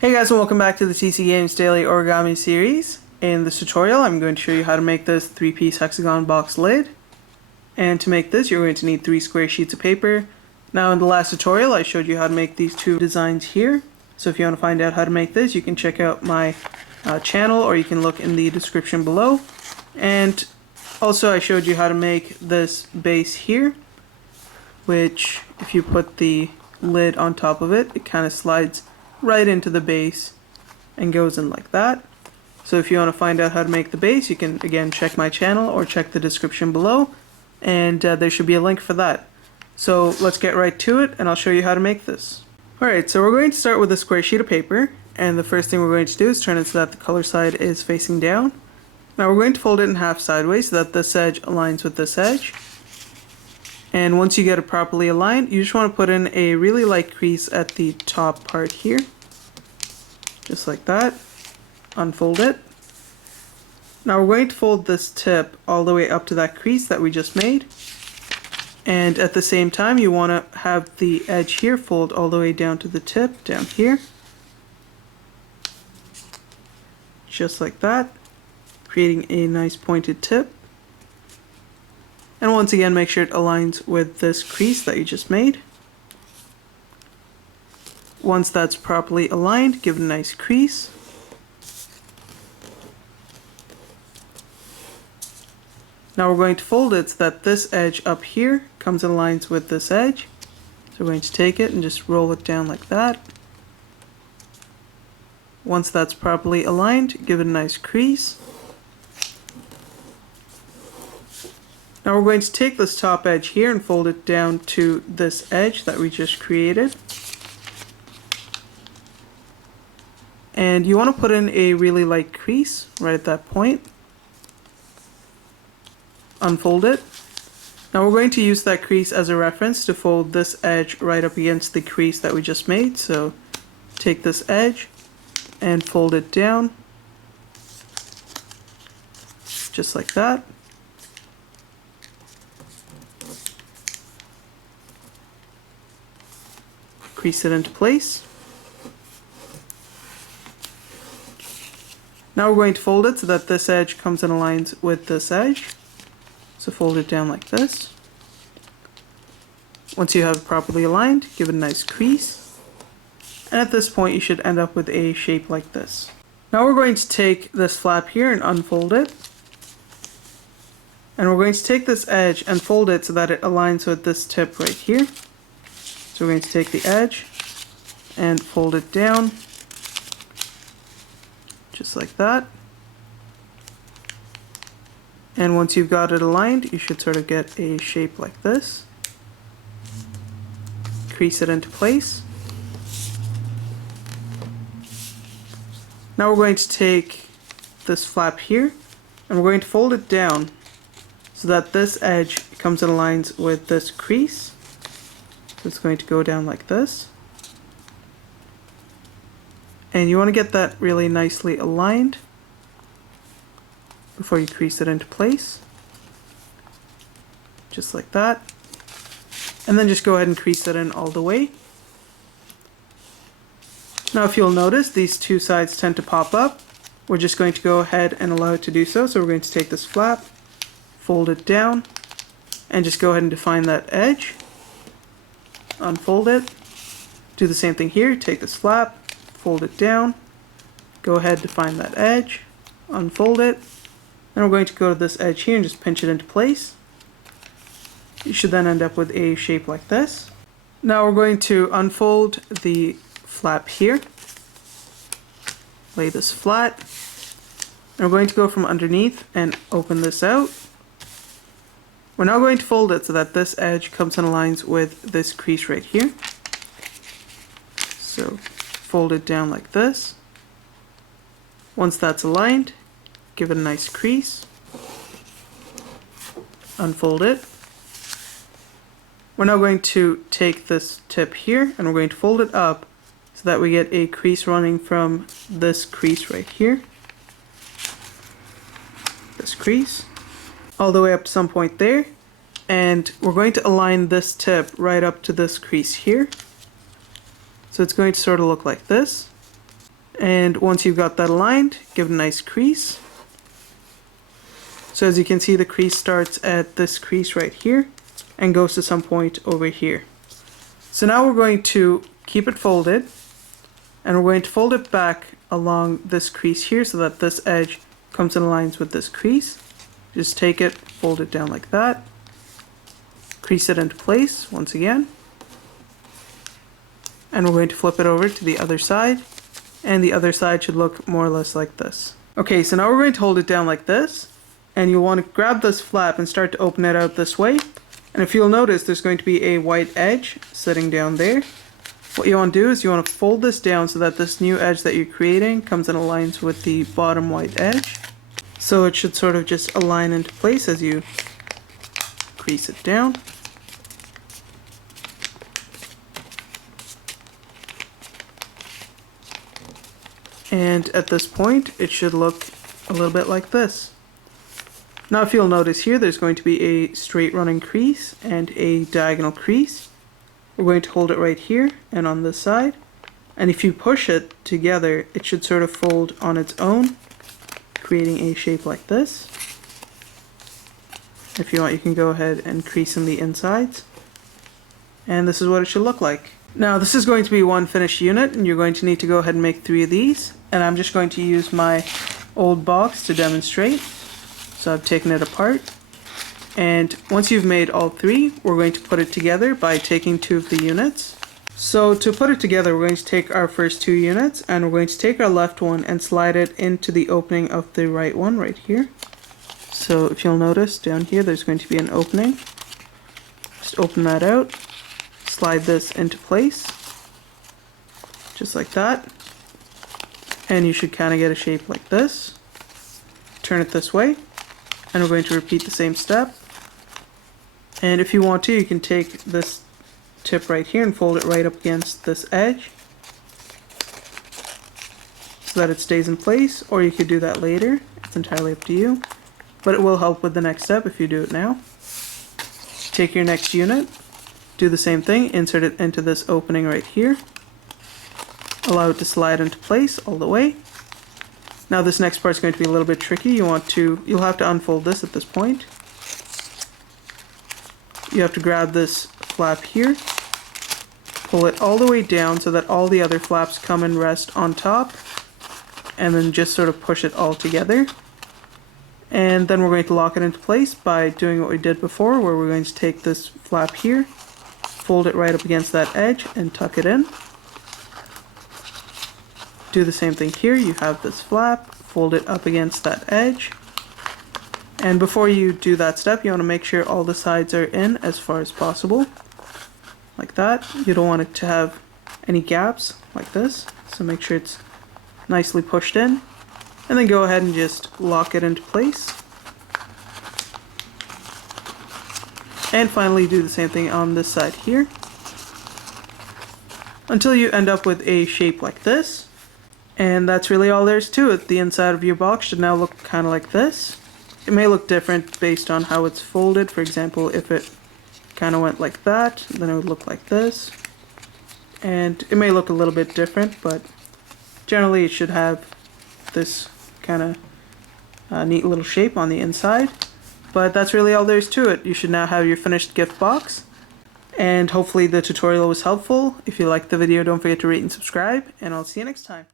Hey guys, and welcome back to the TC Games Daily Origami series. In this tutorial I'm going to show you how to make this 3-piece hexagon box lid. And to make this you're going to need 3 square sheets of paper. Now in the last tutorial I showed you how to make these 2 designs here. So if you want to find out how to make this, you can check out my channel, or you can look in the description below. And also I showed you how to make this base here, which if you put the lid on top of it, it kind of slides right into the base and goes in like that. So if you want to find out how to make the base, you can again check my channel or check the description below, and there should be a link for that. So let's get right to it and I'll show you how to make this. Alright, so we're going to start with a square sheet of paper, and the first thing we're going to do is turn it so that the color side is facing down. Now we're going to fold it in half sideways so that this edge aligns with this edge. And once you get it properly aligned, you just want to put in a really light crease at the top part here. Just like that. Unfold it. Now we're going to fold this tip all the way up to that crease that we just made. And at the same time you want to have the edge here fold all the way down to the tip, down here. Just like that. Creating a nice pointed tip. And once again, make sure it aligns with this crease that you just made. Once that's properly aligned, give it a nice crease. Now we're going to fold it so that this edge up here comes and aligns with this edge. So we're going to take it and just roll it down like that. Once that's properly aligned, give it a nice crease. Now we're going to take this top edge here and fold it down to this edge that we just created. And you want to put in a really light crease right at that point. Unfold it. Now we're going to use that crease as a reference to fold this edge right up against the crease that we just made. So take this edge and fold it down. Just like that. Crease it into place. Now we're going to fold it so that this edge comes and aligns with this edge. So fold it down like this. Once you have it properly aligned, give it a nice crease. And at this point you should end up with a shape like this. Now we're going to take this flap here and unfold it. And we're going to take this edge and fold it so that it aligns with this tip right here. So we're going to take the edge and fold it down, just like that. And once you've got it aligned, you should sort of get a shape like this. Crease it into place. Now we're going to take this flap here and we're going to fold it down so that this edge comes and aligns with this crease. So it's going to go down like this. And you want to get that really nicely aligned before you crease it into place. Just like that. And then just go ahead and crease it in all the way. Now if you'll notice, these two sides tend to pop up. We're just going to go ahead and allow it to do so. So we're going to take this flap, fold it down, and just go ahead and define that edge. Unfold it. Do the same thing here. Take this flap, fold it down, go ahead, define that edge, unfold it, and we're going to go to this edge here and just pinch it into place. You should then end up with a shape like this. Now we're going to unfold the flap here, lay this flat, and we're going to go from underneath and open this out. We're now going to fold it so that this edge comes and aligns with this crease right here. So fold it down like this. Once that's aligned, give it a nice crease. Unfold it. We're now going to take this tip here and we're going to fold it up so that we get a crease running from this crease right here. This crease. All the way up to some point there, and we're going to align this tip right up to this crease here. So it's going to sort of look like this. And once you've got that aligned, give it a nice crease. So as you can see, the crease starts at this crease right here and goes to some point over here. So now we're going to keep it folded, and we're going to fold it back along this crease here so that this edge comes in lines with this crease. Just take it, fold it down like that, crease it into place once again, and we're going to flip it over to the other side, and the other side should look more or less like this. Okay, so now we're going to hold it down like this, and you'll want to grab this flap and start to open it out this way. And if you'll notice, there's going to be a white edge sitting down there. What you want to do is you want to fold this down so that this new edge that you're creating comes in alliance with the bottom white edge. So it should sort of just align into place as you crease it down. And at this point, it should look a little bit like this. Now if you'll notice here, there's going to be a straight running crease and a diagonal crease. We're going to hold it right here and on this side. And if you push it together, it should sort of fold on its own, creating a shape like this. If you want, you can go ahead and crease in the insides. And this is what it should look like. Now this is going to be one finished unit, and you're going to need to go ahead and make 3 of these. And I'm just going to use my old box to demonstrate. So I've taken it apart, and once you've made all 3, we're going to put it together by taking 2 of the units. So to put it together, we're going to take our first 2 units, and we're going to take our left one and slide it into the opening of the right one right here. So if you'll notice down here, there's going to be an opening. Just open that out, slide this into place, just like that, and you should kind of get a shape like this. Turn it this way, and we're going to repeat the same step. And if you want to, you can take this tip right here and fold it right up against this edge so that it stays in place, or you could do that later. It's entirely up to you, but it will help with the next step if you do it now. Take your next unit, do the same thing, insert it into this opening right here, allow it to slide into place all the way. Now this next part is going to be a little bit tricky. You'll have to unfold this at this point. You have to grab this flap here, pull it all the way down so that all the other flaps come and rest on top, and then just sort of push it all together. And then we're going to lock it into place by doing what we did before, where we're going to take this flap here, fold it right up against that edge, and tuck it in. Do the same thing here. You have this flap, fold it up against that edge, and before you do that step, you want to make sure all the sides are in as far as possible, like that. You don't want it to have any gaps like this, so make sure it's nicely pushed in, and then go ahead and just lock it into place. And finally do the same thing on this side here until you end up with a shape like this. And that's really all there is to it. The inside of your box should now look kind of like this. It may look different based on how it's folded. For example, if it kind of went like that, then it would look like this. And it may look a little bit different, but generally it should have this kind of neat little shape on the inside. But that's really all there is to it. You should now have your finished gift box. And hopefully the tutorial was helpful. If you liked the video, don't forget to rate and subscribe, and I'll see you next time.